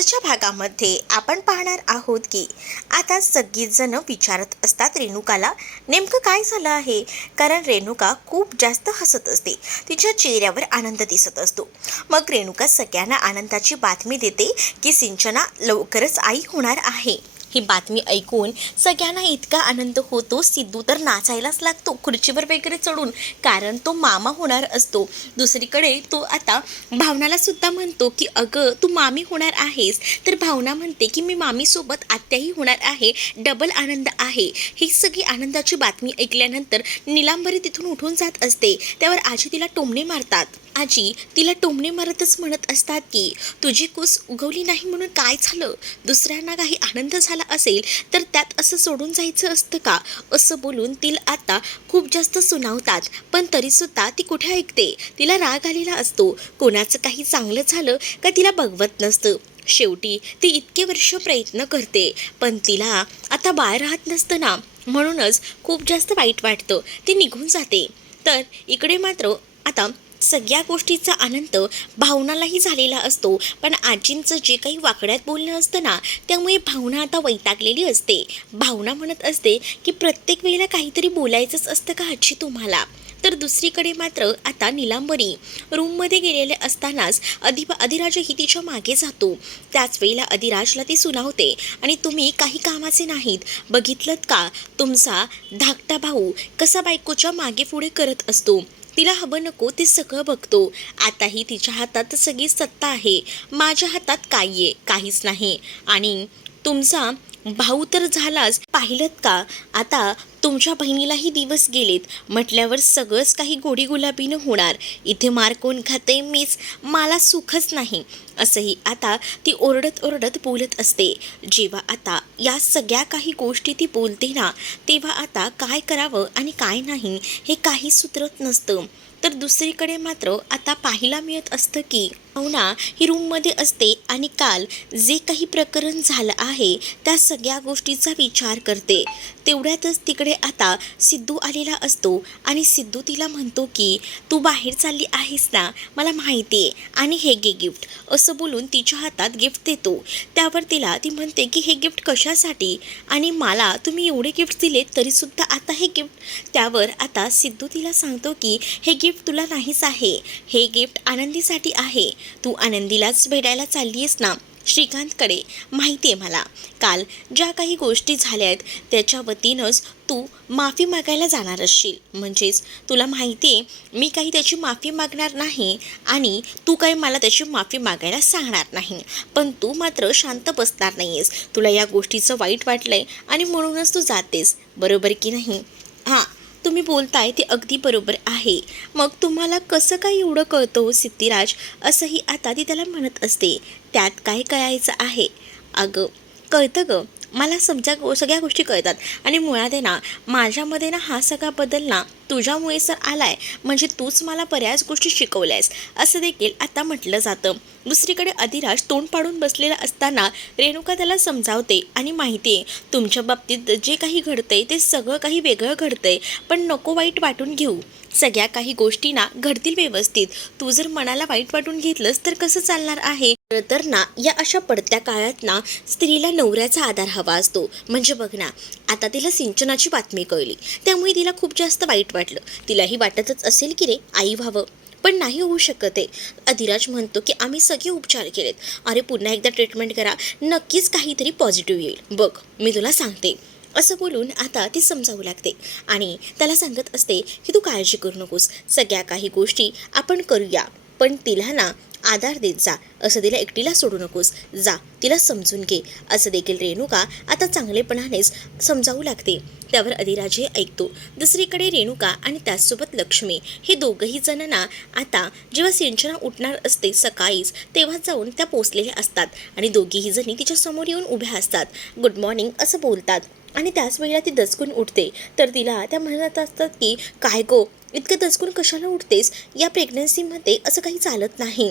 आजच्या भागामध्ये आपण पाहणार आहोत की आता सगळीच जण विचारत असतात रेणुकाला नेमकं काय झालं आहे. कारण रेणुका खूप जास्त हसत असते, तिच्या चेहऱ्यावर आनंद दिसत असतो. मग रेणुका सगळ्यांना आनंदाची बातमी देते की सिंचना लवकरच आई होणार आहे. ही बातमी ऐकून सगळ्यांना इतका आनंद होतो, सिद्धू तर नाचायलाच लागतो खुर्चीवर वगैरे चढून, कारण तो मामा होणार असतो. दुसरीकडे तो आता भावनाला सुद्धा म्हणतो की अगं तू मामी होणार आहेस, तर भावना म्हणते की मी मामीसोबत आत्याही होणार आहे, डबल आनंद आहे. ही सगळी आनंदाची बातमी ऐकल्यानंतर निलांबरी तिथून उठून जात असते. त्यावर आजी तिला टोमणे मारतात. आजी तिला टोमणे मारतच म्हणत असतात की तुझी कूस उगवली नाही म्हणून काय झालं, दुसऱ्यांना काही आनंद झाला असेल तर त्यात असं सोडून जायचं असतं का, असं बोलून तिला आता खूप जास्त सुनावतात. पण तरीसुद्धा ती कुठे ऐकते, तिला राग आलेला असतो. कोणाचं काही चांगलं झालं का तिला बघवत नसतं. शेवटी ती इतके वर्ष प्रयत्न करते पण तिला आता बाळ राहत नसतं ना, म्हणूनच खूप जास्त वाईट वाटतं. ती निघून जाते. तर इकडे मात्र आता सगळ्या गोष्टीचा आनंद भावनालाही झालेला असतो. पण आजींचं जे काही वाकड्यात बोलणं असतं ना, त्यामुळे भावना आता वैतागलेली असते. भावना म्हणत असते की प्रत्येक वेळेला काहीतरी बोलायचंच असतं का आजी तुम्हाला. तर दुसरीकडे मात्र आता निलांबरी रूममध्ये गेलेले असतानाच अधिराजही तिच्या मागे जातो. त्याच वेळेला अधिराजला ती सुनावते आणि तुम्ही काही कामाचे नाहीत, बघितलंत का तुमचा धाकटा भाऊ कसा बायकोच्या मागे पुढे करत असतो, तिला हवं नको ते सगळं बघतो. आताही तिच्या हातात सगळी सत्ता आहे, माझ्या हातात काय आहे, काहीच नाही. आणि तुमचा भाऊ तर झालाच, पाहिलंत का आता तुमच्या बहिणीलाही दिवस गेलेत म्हटल्यावर सगळंच काही गोडी गुलाबीनं होणार. इथे मार कोण खाते, मीच, मला सुखच नाही, असंही आता ती ओरडत ओरडत बोलत असते. जेव्हा आता या सगळ्या काही गोष्टी ती बोलते ना, तेव्हा आता काय करावं आणि काय नाही हे काही सुधरत नसतं. तर दुसरीकडे मात्र आता पाहायला मिळत असतं की भावना ही रूममध्ये असते आणि काल जे काही प्रकरण झालं आहे त्या सगळ्या गोष्टीचा विचार करते. तेवढ्यातच तिकडे आता सिद्धू आलेला असतो आणि सिद्धू तिला म्हणतो की तू बाहेर चालली आहेस ना, मला माहिती आहे, आणि हे गे गिफ्ट, असं बोलून तिच्या हातात गिफ्ट देतो. त्यावर तिला ती म्हणते की हे गिफ्ट कशासाठी, आणि मला तुम्ही एवढे गिफ्ट दिले तरीसुद्धा आता हे गिफ्ट. त्यावर आता सिद्धू तिला सांगतो की हे गिफ्ट तुला नाहीच आहे, हे गिफ्ट आनंदीसाठी आहे. तू आनंदीलाच भेटायला चालली आहेस ना श्रीकांतकडे, माहिती आहे मला. काल ज्या काही गोष्टी झाल्या आहेत त्याच्या वतीनंच तू माफी मागायला जाणार असशील, म्हणजेच तुला माहिती आहे मी काही त्याची माफी मागणार नाही आणि तू काही मला त्याची माफी मागायला सांगणार नाही. पण तू मात्र शांत बसणार नाही आहेस, तुला या गोष्टीचं वाईट वाटलं आहे आणि म्हणूनच तू जातेस, बरोबर की नाही. हां, तुम्ही बोलताय ते अगदी बरोबर आहे. मग तुम्हाला कसं काय एवढं कळतं हो सिद्धिराज, असंही आता ती त्याला म्हणत असते. त्यात काय कळायचं आहे, अगं कळतं गं, मला सगळ्या गोष्टी कळतात. आणि मुळात आहे ना, माझ्यामध्ये ना हा सगळा बदल ना तुझ्यामुळे सर आलाय, म्हणजे तूच मला बऱ्याच गोष्टी शिकवल्यास, असं देखील आता म्हटलं जातं. दुसरीकडे अधिराज तोंड पाडून बसलेला असताना रेणुका त्याला समजावते आणि माहिती आहे तुमच्या बाबतीत जे काही घडतंय ते सगळं काही वेगळं घडतंय, पण नको वाईट वाटून घेऊ, सगळ्या काही गोष्टी ना घडतील व्यवस्थित. तू जर मनाला वाईट वाटून घेतलंस तर कसं चालणार आहे. तर ना या अशा पडत्या काळात ना स्त्रीला नवऱ्याचा आधार हवा असतो. म्हणजे बघ ना, आता तिला सिंचनाची बातमी कळली, त्यामुळे तिला खूप जास्त वाईट वाटलं. तिलाही वाटतच असेल की रे आई व्हावं, पण नाही होऊ शकत आहे. अधिराज म्हणतो की आम्ही सगळे उपचार केलेत, अरे पुन्हा एकदा ट्रीटमेंट करा, नक्कीच काहीतरी पॉझिटिव्ह येईल, बघ मी तुला सांगते, असं बोलून आता ती समजावू लागते आणि त्याला सांगत असते की तू काळजी करू नकोस, सगळ्या काही गोष्टी आपण करूया, पण तिला ना आधार देत जा, असं तिला एकटीला सोडू नकोस, जा तिला समजून घे, असं देखील रेणुका आता चांगलेपणानेच समजावू लागते. त्यावर अधिराजही ऐकतो. दुसरीकडे रेणुका आणि त्याचसोबत लक्ष्मी हे दोघंही जण ना आता जेव्हा सिंचना उठणार असते सकाळीच, तेव्हा जाऊन त्या पोचलेल्या असतात आणि दोघीही जणी तिच्या समोर येऊन उभ्या असतात. गुड मॉर्निंग असं बोलतात आणि त्याच वेळेला ती दचकून उठते. तर तिला त्या म्हणत असतात की काय गो इतकं दचकून कशाला उठतेस, या प्रेग्नन्सीमध्ये असं काही चालत नाही,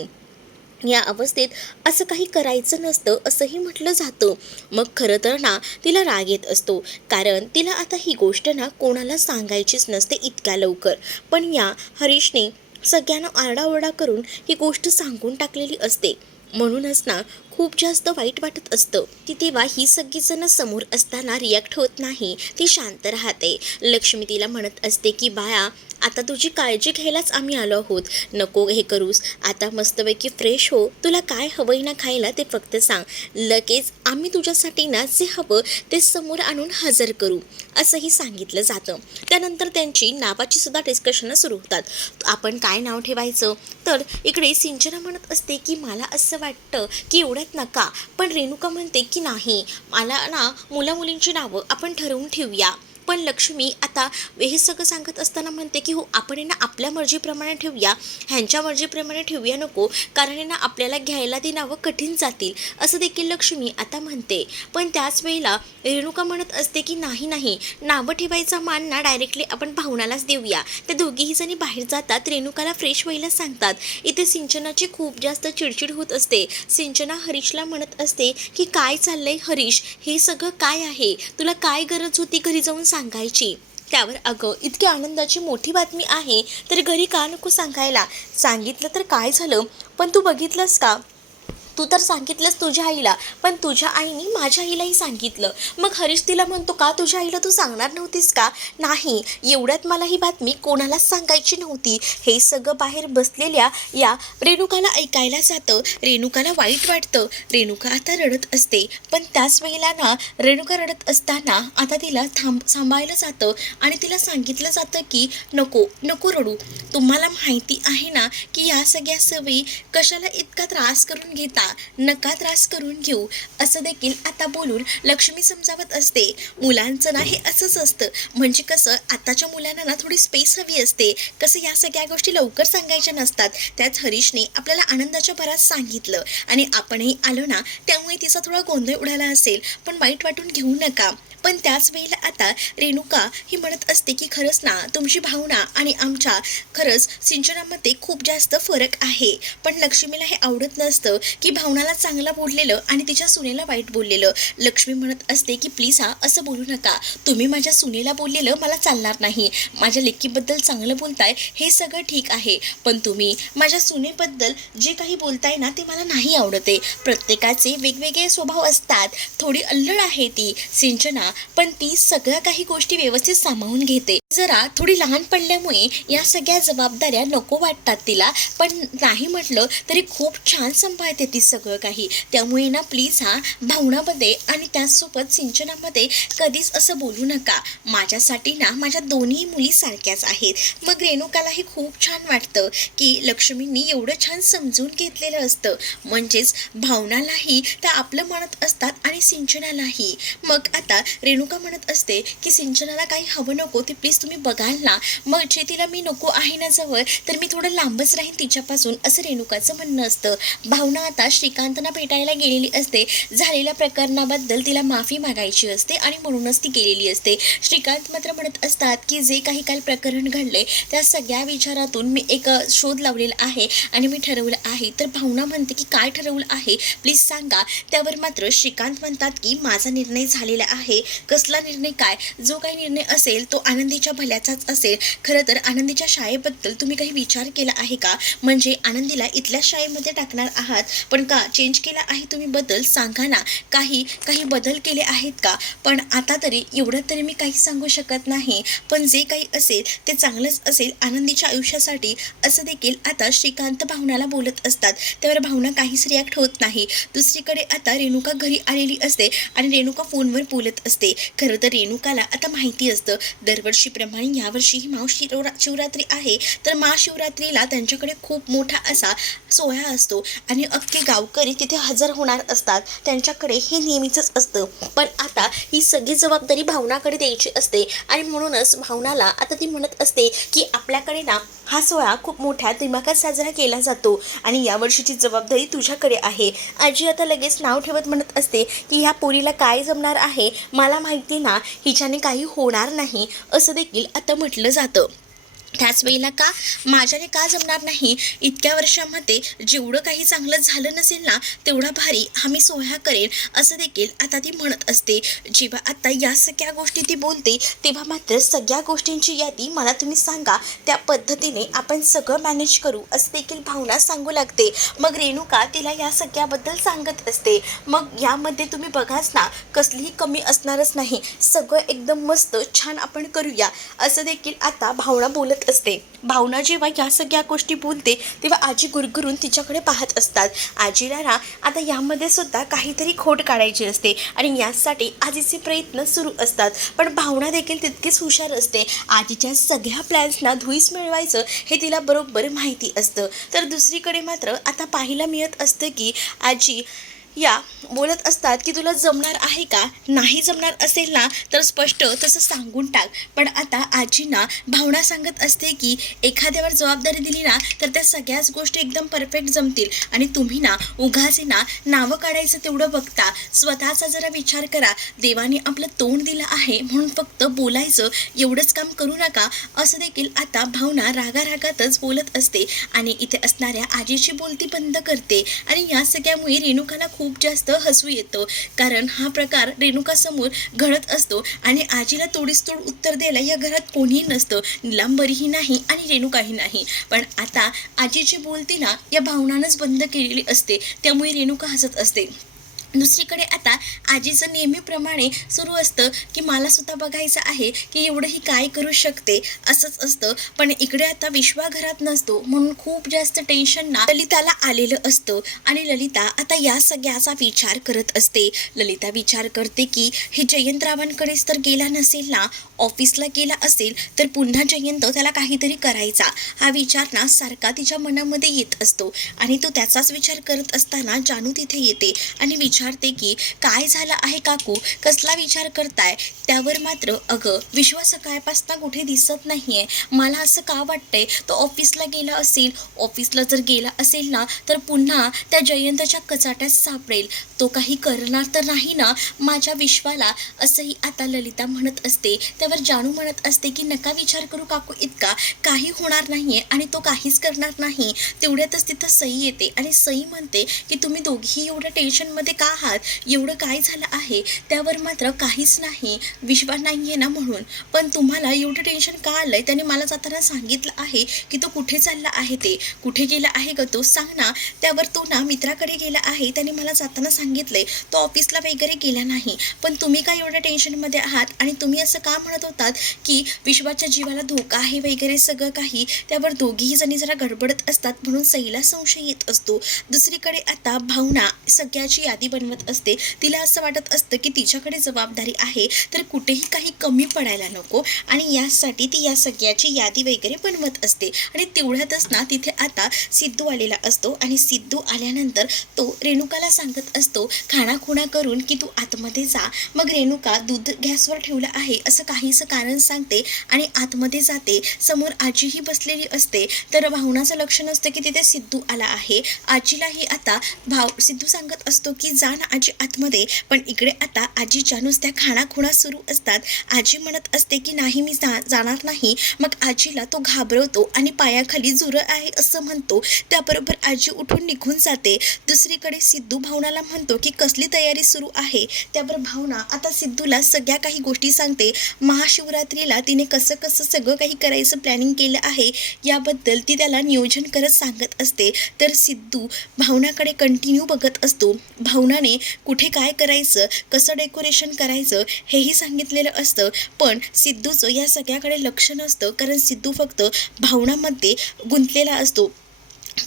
या अवस्थेत असं काही करायचं नसतं, असंही म्हटलं जातं. मग खरं तर ना तिला राग येत असतो, कारण तिला आता ही गोष्ट ना कोणाला सांगायचीच नसते इतक्या लवकर. पण या हरीशने सगळ्यांना आरडाओरडा करून ही गोष्ट सांगून टाकलेली असते. म्हणूनच ना खूप जास्त वाईट वाटत असतं. ती तेव्हा ही सगळीजणं समोर असताना रिॲक्ट होत नाही, ती शांत राहते. लक्ष्मी तिला म्हणत असते की बाळा, आता तुझी काळजी घ्यायलाच आम्ही आलो आहोत, नको हे करूस, आता मस्तपैकी फ्रेश हो, तुला काय हवंय ना खायला ते फक्त सांग, लगेच आम्ही तुझ्यासाठी ना जे हवं ते समोर आणून हजर करू, असंही सांगितलं जातं. त्यानंतर त्यांची नावाची सुद्धा डिस्कशनं सुरू होतात. आपण काय नाव ठेवायचं, तर इकडे सिंचना म्हणत असते की मला असं वाटतं की एवढ्यात नका, पण रेणुका म्हणते की नाही, मला ना मुलामुलींची नावं आपण ठरवून ठेवूया. पण लक्ष्मी आता हे सगळं सांगत असताना म्हणते की हो, आपण ना आपल्या मर्जीप्रमाणे ठेवूया, ह्यांच्या मर्जीप्रमाणे ठेवूया नको, कारण ना आपल्याला घ्यायला ती नावं कठीण जातील, असं देखील लक्ष्मी आता म्हणते. पण त्याच वेळेला रेणुका म्हणत असते की नाही नाही, नावं ठेवायचा मान ना डायरेक्टली आपण भावनालाच देऊया. त्या दोघीही जणी बाहेर जातात, रेणुकाला फ्रेश व्हायला सांगतात. इथे सिंचनाची खूप जास्त चिडचिड होत असते. सिंचना हरीशला म्हणत असते की काय चाललंय हरीश, हे सगळं काय आहे, तुला काय गरज होती घरी जाऊन सांगायची. त्यावर अगं, इतकी आनंदाची मोठी बातमी आहे तर घरी का नको सांगायला, सांगितलं तर काय झालं, पण तू बघितलंस का, तू तर सांगितलंस तुझ्या आईला, पण तुझ्या आईने माझ्या आईलाही सांगितलं. मग हरीश तिला म्हणतो का तुझ्या आईला तू सांगणार नव्हतीस का, नाही, एवढ्यात मला ही बातमी कोणालाच सांगायची नव्हती. हे सगळं बाहेर बसलेल्या या रेणुकाला ऐकायला जातं. रेणुकाला वाईट वाटतं, रेणुका आता रडत असते. पण त्याच वेळेला ना रेणुका रडत असताना आता तिला सांभाळलं जातं आणि तिला सांगितलं जातं की नको नको रडू, तुम्हाला माहिती आहे ना की या सगळ्या सवयी कशाला इतका त्रास करून घेता, नका त्रास करून घेऊ, असं देखील आता बोलून लक्ष्मी समजावत असते. मुलांचं ना हे असंच असतं, म्हणजे कसं आताच्या मुलांना ना थोडी स्पेस हवी असते, कसं या सगळ्या गोष्टी लवकर सांगायच्या नसतात. त्यात हरीशने आपल्याला आनंदाच्या भरात सांगितलं आणि आपणही आलो ना, त्यामुळे तिचा थोडा गोंधळ उडाला असेल, पण वाईट वाटून घेऊ नका. पण त्याच वेळेला आता रेणुका ही म्हणत असते की खरंच ना तुमची भावना आणि आमच्या खरंच सिंचनामध्ये खूप जास्त फरक आहे. पण लक्ष्मीला हे आवडत नसतं की भावनाला चांगलं बोललेलं आणि तिच्या सुनेला वाईट बोललेलं. लक्ष्मी म्हणत असते की प्लीज असं बोलू नका, तुम्ही माझ्या सुनेला बोललेलं मला चालणार नाही, माझ्या लेकीबद्दल चांगलं बोलताय हे सगळं ठीक आहे, पण तुम्ही माझ्या सुनेबद्दल जे काही बोलताय ना ते मला नाही आवडते. प्रत्येकाचे वेगवेगळे स्वभाव असतात, थोडी अल्लड आहे ती सिंचना, पण ती सगळ्या काही गोष्टी व्यवस्थित सामावून घेते. जरा थोडी लहान पडल्यामुळे या सगळ्या जबाबदाऱ्या नको वाटतात तिला, पण नाही म्हटलं तरी खूप छान सांभाळते ती सगळं काही. त्यामुळे ना प्लीज भावनामध्ये आणि त्याचसोबत सिंचनामध्ये कधीच असं बोलू नका, माझ्यासाठी ना माझ्या दोन्ही मुली सारख्याच आहेत. मग रेणुकालाही खूप छान वाटतं की लक्ष्मींनी एवढं छान समजून घेतलेलं असतं, म्हणजेच भावनालाही त्या आपलं म्हणत असतात आणि सिंचनालाही. मग आता रेणुका म्हणत असते की सिंचनाला काही हवं नको ते प्लीज तुम्ही बघाल ना, मग जे तिला मी नको आहे ना जवळ, तर मी थोडं लांबच राहीन तिच्यापासून, असं रेणुकाचं म्हणणं असतं. भावना आता श्रीकांतना भेटायला गेलेली असते, झालेल्या प्रकरणाबद्दल तिला माफी मागायची असते आणि म्हणूनच ती गेलेली असते. श्रीकांत मात्र म्हणत असतात की जे काही काल प्रकरण घडले त्या सगळ्या विचारातून मी एक शोध लावलेला आहे आणि मी ठरवलं आहे. तर भावना म्हणते की काय ठरवलं आहे प्लीज सांगा. त्यावर मात्र श्रीकांत म्हणतात की माझा निर्णय झालेला आहे. कसला निर्णय, काय, जो काही निर्णय असेल तो आनंदीच्या भल्याचाच असेल. खरं तर आनंदीच्या शाळेबद्दल तुम्ही काही विचार केला आहे का, म्हणजे आनंदीला इथल्या शाळेमध्ये टाकणार आहात पण का चेंज केला आहे तुम्ही बदल, सांगा ना, काही बदल केले आहेत का. पण आता तरी एवढं तरी मी काही सांगू शकत नाही, पण जे काही असेल ते चांगलंच असेल आनंदीच्या आयुष्यासाठी, असं देखील आता श्रीकांत भावनाला बोलत असतात. त्यावर भावना काहीच रिॲक्ट होत नाही. दुसरीकडे आता रेणुका घरी आलेली असते आणि रेणुका फोनवर बोलत असते. खरं तर रेणुकाला आता माहिती असतं दरवर्षीप्रमाणे यावर्षी ही महाशिवरात्री आहे, तर महाशिवरात्रीला त्यांच्याकडे खूप मोठा असा सोहळा असतो आणि अख्खे गावकरी तिथे हजर होणार असतात, त्यांच्याकडे हे नेहमीच असतं. पण आता ही सगळी जबाबदारी भावनाकडे द्यायची असते आणि म्हणूनच भावनाला आता ती म्हणत असते की आपल्याकडे ना हा सोहळा खूप मोठ्या दिमागात साजरा केला जातो आणि यावर्षीची जबाबदारी तुझ्याकडे आहे. आजी आता लगेच नाव ठेवत म्हणत असते की ह्या पोरीला काय जमणार आहे, मला माहिती ना हिच्याने काही होणार नाही, असं देखील आता म्हटलं जातं. त्याच वेळेला का माझ्याने का जमणार नाही, इतक्या वर्षामध्ये जेवढं काही चांगलं झालं नसेल ना तेवढा भारी हा मी सोहळा करेन, असं देखील आता ती म्हणत असते. जेव्हा आता या सगळ्या गोष्टी ती बोलते तेव्हा मात्र सगळ्या गोष्टींची यादी मला तुम्ही सांगा, त्या पद्धतीने आपण सगळं मॅनेज करू, असं देखील भावना सांगू लागते. मग रेणुका तिला या सगळ्याबद्दल सांगत असते. मग यामध्ये तुम्ही बघाच ना, कसलीही कमी असणारच नाही, सगळं एकदम मस्त छान आपण करूया, असं देखील आता भावना बोलत असते. भावना जेव्हा या सगळ्या गोष्टी बोलते तेव्हा आजी गुरगुरून तिच्याकडे पाहत असतात. आजीला ना आता यामध्ये सुद्धा काहीतरी खोट काढायची असते आणि यासाठी आजीचे प्रयत्न सुरू असतात. पण भावना देखील तितकीच हुशार असते. आजीच्या सगळ्या प्लॅन्सना धुईस मिळवायचं हे तिला बरोबर माहिती असतं. तर दुसरीकडे मात्र आता पाहायला मिळत असतं की आजी या बोलत असतात की तुला जमणार आहे का, नाही जमणार असेल ना तर स्पष्ट तसं सांगून टाक. पण आता आजींना भावना सांगत असते की एखाद्यावर जबाबदारी दिली ना तर त्या सगळ्याच गोष्टी एकदम परफेक्ट जमतील आणि तुम्ही ना उगाचे ना नावं काढायचं तेवढं बघता, स्वतःचा जरा विचार करा. देवाने आपलं तोंड दिलं आहे म्हणून फक्त बोलायचं एवढंच काम करू नका, असं देखील आता भावना रागारागातच बोलत असते. आणि इथे असणाऱ्या आजीची बोलती बंद करते. आणि या सगळ्यामुळे रेणुकाला खूप जास्त हसू येतं, कारण हा प्रकार रेणुकासमोर घडत असतो आणि आजीला तोडीस तोड उत्तर द्यायला या घरात कोणीही नसतं, निलांबरीही नाही आणि रेणुकाही नाही. पण आता आजीची बोलती ना या भावनानंच बंद केलेली असते, त्यामुळे रेणुका हसत असते. दुसरीकडे आता आजीचं नेहमीप्रमाणे सुरू असतं की मला सुद्धा बघायचं आहे की एवढं ही काय करू शकते, असंच असतं. पण इकडे आता विश्वा घरात नसतो म्हणून खूप जास्त टेन्शन ना ललिताला आलेलं असतं आणि ललिता आता या सगळ्याचा विचार करत असते. ललिता विचार करते की हे जयंतरावांकडेच तर गेला नसेल ना, ऑफिसला गेला असेल तर पुन्हा जयंत त्याला काहीतरी करायचा, हा विचार ना सारखा तिच्या मनामध्ये येत असतो. आणि तो त्याचाच विचार करत असताना जानू तिथे येते आणि विचारते की काय झालं आहे काकू, कसला विचार करताय. त्यावर मात्र अगं विश्वा सकाळपासून कुठे दिसत नाहीये, मला असं का वाटतंय तो ऑफिसला गेला असेल, ऑफिसला जर गेला असेल ना तर पुन्हा त्या जयंतच्या कचाट्यात सापडेल, तो काही करणार तर नाही ना माझ्या विश्वाला, असंही आता ललिता म्हणत असते. त्यावर जानू म्हणत असते की नका विचार करू काकू, इतका काही होणार नाहीये आणि तो काहीच करणार नाही. तेवढ्यातच तिथं सई येते आणि सई म्हणते की तुम्ही दोघीही एवढ्या टेन्शनमध्ये का आहात, एवढं काय झालं आहे. त्यावर मात्र काहीच नाही, विश्वास नाहीये ना म्हणून. पण तुम्हाला एवढं टेन्शन का आलंय, त्याने मला जाताना सांगितलं आहे की तो कुठे चालला आहे, ते कुठे गेला आहे ग तो सांग ना. त्यावर तो ना मित्राकडे गेला आहे, त्याने मला जाताना सांगितलंय, तो ऑफिसला वगैरे गेला नाही. पण तुम्ही काय एवढ्या टेन्शनमध्ये आहात आणि तुम्ही असं का म्हणत होतात की विश्वाच्या जीवाला धोका आहे वगैरे सगळं काही. त्यावर दोघीही जणी जरा गडबडत असतात म्हणून सईला संशय येत असतो. दुसरीकडे आता भावना सगळ्याची यादी बनवत असते. तिला असं वाटत असतं की तिच्याकडे जबाबदारी आहे तर कुठेही काही कमी पडायला नको आणि यासाठी ती या सगळ्याची यादी वगैरे बनवत असते. आणि तेवढ्यातच ना तिथे आता सिद्धू आलेला असतो आणि सिद्धू आल्यानंतर तो रेणुकाला सांगत असतो खाणाखुणा करून की तू आतमध्ये जा. मग रेणुका दूध गॅसवर ठेवलं आहे असं काहीसं कारण सांगते आणि आतमध्ये जाते. समोर आजीही बसलेली असते. तर भावनाचं लक्ष नसतं की तिथे सिद्धू आला आहे. आजीलाही आता सिद्धू सांगत असतो की जा ना आजी आतमध्ये. पण इकडे आता आजीच्या नुसत्या खाणाखुणा सुरू असतात. आजी म्हणत असते की नाही मी जाणार नाही. मग आजीला तो घाबरवतो आणि पायाखाली झुरळ आहे असं म्हणतो. त्याबरोबर आजी उठून निघून जाते. दुसरीकडे सिद्धू भावनाला म्हणतो की कसली तयारी सुरू आहे. त्यावर भावना आता सिद्धूला सगळ्या काही गोष्टी सांगते. महाशिवरात्रीला तिने कसं कसं सगळं काही करायचं प्लॅनिंग केलं आहे याबद्दल ती त्याला नियोजन करत सांगत असते. तर सिद्धू भावनाकडे कंटिन्यू बघत असतो. भावनाने कुठे काय करायचं, कसं डेकोरेशन करायचं हेही सांगितलेलं असतं. पण सिद्धूचं या सगळ्याकडे लक्ष नसतं, कारण सिद्धू फक्त भावनामध्ये गुंतलेला असतो.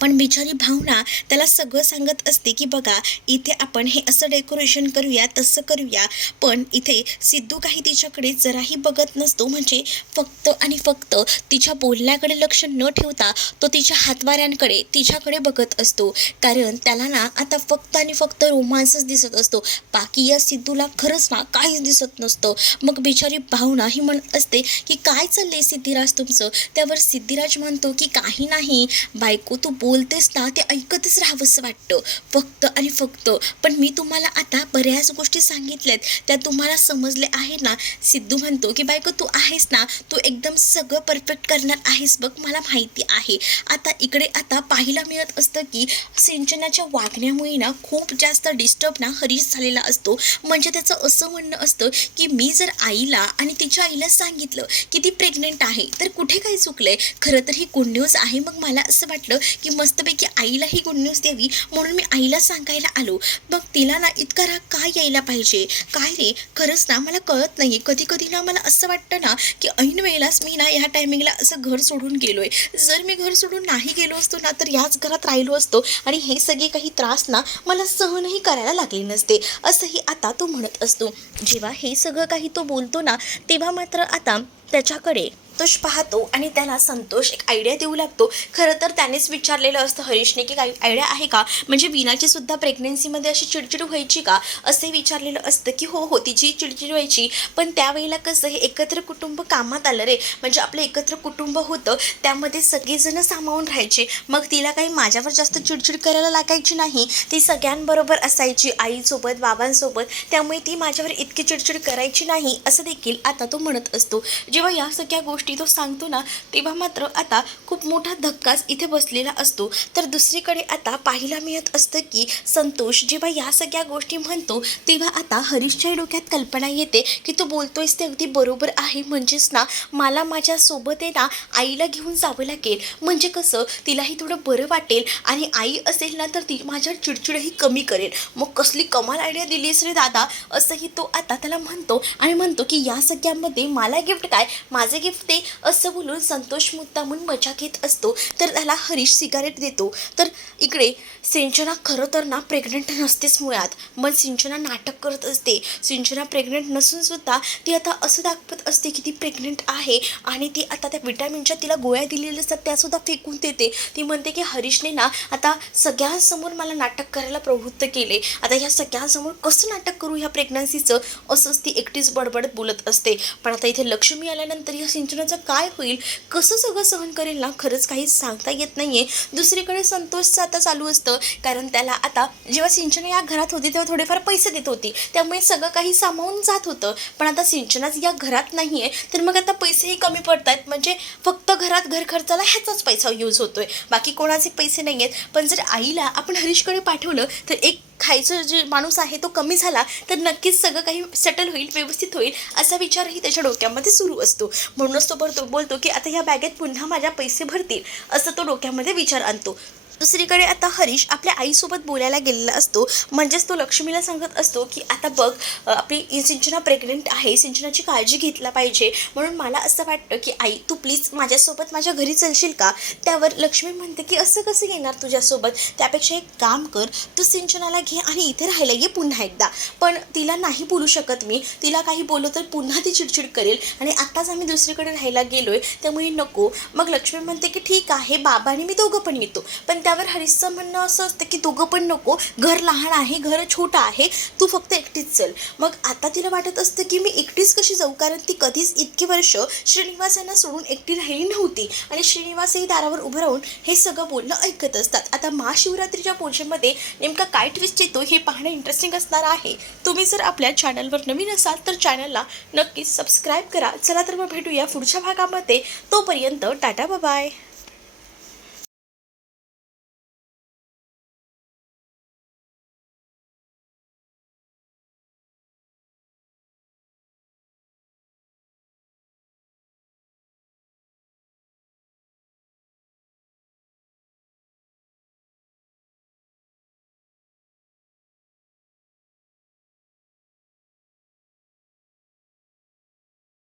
पण बिचारी भावना त्याला सगळं सांगत असते की बघा इथे आपण हे असं डेकोरेशन करूया, तसं करूया. पण इथे सिद्धू काही तिच्याकडे जराही बघत नसतो. म्हणजे फक्त आणि फक्त तिच्या बोलण्याकडे लक्ष न ठेवता तो तिच्या हातवाऱ्यांकडे तिच्याकडे बघत असतो. कारण त्याला ना आता फक्त आणि फक्त रोमांसच दिसत असतो. बाकी या सिद्धूला खरंच ना काहीच दिसत नसतं. मग बिचारी भावना ही म्हणत असते की काय चाललंय सिद्धिराज तुमचं. त्यावर सिद्धिराज म्हणतो की काही नाही बायको, तू बोलतेस ना ते ऐकतच राहावंसं वाटतं, फक्त आणि फक्त. पण मी तुम्हाला आता बऱ्याच गोष्टी सांगितल्यात, त्या तुम्हाला समजले आहे ना. सिद्धू म्हणतो की बायको तू आहेस ना, तू एकदम सगळं परफेक्ट करणार आहेस बघ, मला माहिती आहे. आता इकडे आता पाहायला मिळत असतं की सिंचनाच्या वागण्यामुळे ना खूप जास्त डिस्टर्ब ना हरीश झालेला असतो. म्हणजे त्याचं असं म्हणणं असतं की मी जर आईला आणि तिच्या आईला सांगितलं की ती प्रेग्नेंट आहे तर कुठे काय चुकलंय. खरं तर ही गुड न्यूज आहे. मग मला असं वाटलं की मस्तपैकी आईला ही गुड न्यूज द्यावी, म्हणून मी आईला सांगायला आलो. मग तिला ना इतका राग काय यायला पाहिजे. काय रे, खरंच ना मला कळत नाही. कधी कधी ना मला असं वाटतं ना की ऐन वेळेलाच मी ना ह्या टायमिंगला असं घर सोडून गेलोय. जर मी घर सोडून नाही गेलो असतो ना तर याच घरात राहिलो असतो आणि हे सगळे काही त्रास ना मला सहनही करायला लागले नसते, असंही आता तो म्हणत असतो. जेव्हा हे सगळं काही तो बोलतो ना तेव्हा मात्र आता त्याच्याकडे संतोष पाहतो आणि त्याला संतोष एक आयडिया देऊ लागतो. खरं तर त्यानेच विचारलेलं असतं हरीशने की काही आयडिया आहे का, म्हणजे वीणाची सुद्धा प्रेग्नन्सीमध्ये अशी चिडचिड व्हायची का, असे विचारलेलं असतं की हो तिची चिडचिड व्हायची. पण त्यावेळेला कसं हे एकत्र कुटुंब कामात आलं रे, म्हणजे आपलं एकत्र कुटुंब होतं, त्यामध्ये सगळेजण सामावून राहायचे. मग तिला काही माझ्यावर जास्त चिडचिड करायला लागायची नाही. ती सगळ्यांबरोबर असायची, आईसोबत बाबांसोबत, त्यामुळे ती माझ्यावर इतकी चिडचिड करायची नाही, असं देखील आता तो म्हणत असतो. जेव्हा या सगळ्या गोष्टी तो सांगतो ना तेव्हा मात्र आता खूप मोठा धक्काच इथे बसलेला असतो. तर दुसरीकडे आता पाहायला मिळत असतं की संतोष जेव्हा या सगळ्या गोष्टी म्हणतो तेव्हा आता हरीशच्या डोक्यात कल्पना येते की तू बोलतोयस ते अगदी बरोबर आहे. म्हणजेच ना मला माझ्यासोबत आहे ना आईला घेऊन जावं लागेल, म्हणजे कसं तिलाही थोडं बरं वाटेल आणि आई असेल ना तर ती माझ्यावर चिडचिडही कमी करेल. मग कसली कमाल आयडिया दिलीस रे दादा, असंही तो आता त्याला म्हणतो आणि म्हणतो की या सगळ्यामध्ये मला गिफ्ट काय, माझे गिफ्ट दे, असं बोलून संतोष मुद्दामून मजा घेत असतो. तर त्याला हरीश सिगारेट देतो. तर इकडे सिंचना खरं तर ना प्रेग्नंट नसतेच मुळात, मग सिंचना नाटक करत असते. सिंचना प्रेग्नंट नसून सुद्धा ती आता असं दाखवत असते की ती प्रेग्नंट आहे आणि ती आता त्या विटॅमिनच्या तिला गोळ्या दिलेल्या असतात त्यासुद्धा फेकून देते. ती म्हणते की हरीशने ना आता सगळ्यांसमोर मला नाटक करायला प्रवृत्त केले, आता ह्या सगळ्यांसमोर कसं नाटक करू ह्या प्रेग्नन्सीचं, असंच ती एकटीच बडबडत बोलत असते. पण आता इथे लक्ष्मी आल्यानंतर या सिंचनाचं काय होईल, कसं सगळं सहन करेल ना, खरंच काही सांगता येत नाहीये. दुसरीकडे संतोषचं आता चालू असतं, कारण त्याला आता जेव्हा सिंचना या घरात होती तेव्हा थोडेफार पैसे देत होती, त्यामुळे सगळं काही सामावून जात होतं. पण आता सिंचनाच या घरात नाहीये तर मग आता पैसेही कमी पडत आहेत, म्हणजे फक्त घरात घर खर्चाला ह्याचाच पैसा यूज होतोय, बाकी कोणाचे पैसे नाही आहेत. पण जर आईला आपण हरीशकडे पाठवलं तर एक खायचं जे माणूस आहे तो कमी झाला तर नक्कीच सगळं काही सेटल होईल, व्यवस्थित होईल, असा विचारही त्याच्या डोक्यामध्ये सुरू असतो. म्हणूनच तो बोलतो की आता ह्या बॅगेत पुन्हा माझ्या पैसे भरतील, असं तो डोक्यामध्ये विचार आणतो. दुसरीकडे आता हरीश आपल्या आईसोबत बोलायला गेलेला असतो. म्हणजेच तो लक्ष्मीला सांगत असतो की आता बघ आपली सिंचना प्रेग्नेंट आहे, सिंचनाची काळजी घेतला पाहिजे, म्हणून मला असं वाटतं की आई तू प्लीज माझ्यासोबत माझ्या घरी चलशील का. त्यावर लक्ष्मी म्हणते की असं कसं येणार तुझ्यासोबत, त्यापेक्षा एक काम कर, तू सिंचनाला घे आणि इथे राहायला ये पुन्हा एकदा. पण तिला नाही बोलू शकत मी, तिला काही बोललो तर पुन्हा ती चिडचिड करेल आणि आत्ताच आम्ही दुसरीकडे राहायला गेलोय त्यामुळे नको. मग लक्ष्मी म्हणते की ठीक आहे बाबा आणि मी दोघं पण येतो. पण त्यावर हरीशचं म्हणणं असं असतं की दोघं पण नको, घर लहान आहे, घर छोटं आहे, तू फक्त एकटीच चल. मग आता तिला वाटत असतं की मी एकटीच कशी जाऊ, कारण ती कधीच इतकी वर्ष श्रीनिवास यांना सोडून एकटी राहिली नव्हती आणि श्रीनिवासही दारावर उभं राहून हे सगळं बोलणं ऐकत असतात. आता महाशिवरात्रीच्या पूजेमध्ये नेमका काय ट्विस्ट येतो हे पाहणं इंटरेस्टिंग असणार आहे. तुम्ही जर आपल्या चॅनलवर नवीन असाल तर चॅनलला नक्कीच सबस्क्राईब करा. चला तर मग भेटूया पुढच्या भागामध्ये, तोपर्यंत टाटा बाय.